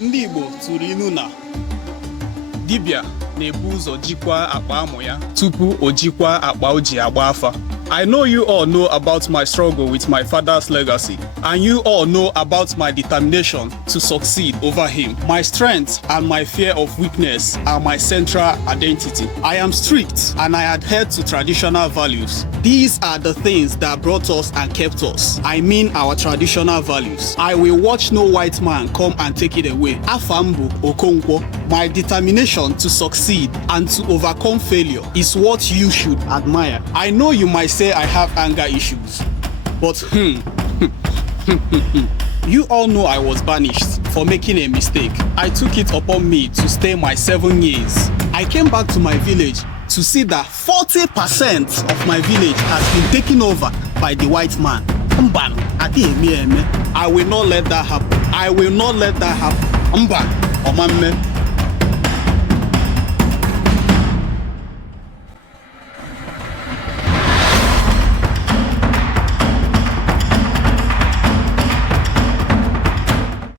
Ndị Igbo tụrụ ilu na dibịa na-ebu ụzọ jikwaa akpa amụ ya tupu o jikwaa akpa o ji agba afa. I know you all know about my struggle with my father's legacy, and you all know about my determination to succeed over him. My strength and my fear of weakness are my central identity. I am strict and I adhere to traditional values. These are the things that brought us and kept us. I mean our traditional values. I will watch no white man come and take it away. Afambu Okonkwo. My determination to succeed and to overcome failure is what you should admire. I know you might say I have anger issues, but you all know I was banished for making a mistake. I took it upon me to stay my 7 years. I came back to my village to see that 40% of my village has been taken over by the white man. I will not let that happen. I will not let that happen.